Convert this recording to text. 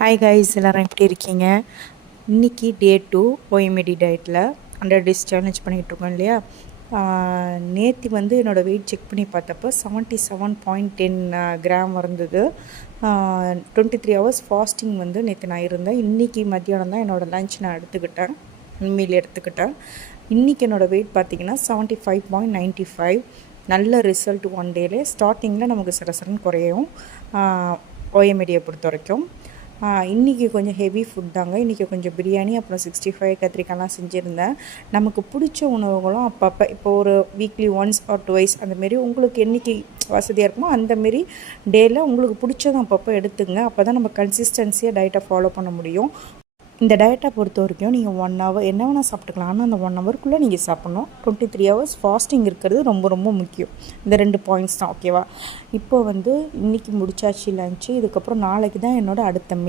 Hi guys, எல்லோரும் எப்படி இருக்கீங்க? இன்றைக்கி டே 2 OMD டயட்டில் 100 days சேலஞ்ச் பண்ணிகிட்ருக்கோம் இல்லையா. நேற்று வந்து என்னோடய வெயிட் செக் பண்ணி பார்த்தப்போ 77.10 கிராம் இருந்தது. 23 hours ஃபாஸ்டிங் வந்து நேற்று நான் இருந்தேன். இன்றைக்கி மத்தியானம் தான் என்னோடய லஞ்ச் நான் எடுத்துக்கிட்டேன், மீல் எடுத்துக்கிட்டேன். இன்றைக்கி என்னோடய வெயிட் பார்த்திங்கன்னா 75.95. நல்ல ரிசல்ட் 1 டேலே. ஸ்டார்டிங்கில் நமக்கு சரசரன்னு குறையும் OMDயை பொறுத்த வரைக்கும். இன்றைக்கி கொஞ்சம் ஹெவி ஃபுட் தாங்க. இன்றைக்கி கொஞ்சம் பிரியாணி, அப்புறம் 65 கத்திரிக்காய்லாம் செஞ்சுருந்தேன். நமக்கு பிடிச்ச உணவுகளும் அப்பப்போ, இப்போ ஒரு வீக்லி ஒன்ஸ் ஆர் டுவைஸ் அந்தமாரி உங்களுக்கு என்றைக்கு வசதியாக இருக்குமோ அந்தமாரி டேயில் உங்களுக்கு பிடிச்சதும் அப்பப்போ எடுத்துங்க. அப்போ தான் நம்ம கன்சிஸ்டன்சியாக டயட்டை ஃபாலோ பண்ண முடியும். இந்த டயட்டை பொறுத்த வரைக்கும் நீங்கள் 1 hour என்ன வேணால் சாப்பிட்டுக்கலாம், ஆனால் அந்த 1 hourக்குள்ளே நீங்கள் சாப்பிட்ணும். 23 hours ஃபாஸ்டிங் இருக்கிறது ரொம்ப ரொம்ப முக்கியம். இந்த 2 பாயிண்ட்ஸ் தான், ஓகேவா? இப்போ வந்து இன்றைக்கி முடிச்சாச்சு லன்ச்சு. இதுக்கப்புறம் நாளைக்கு தான் என்னோடய அடுத்த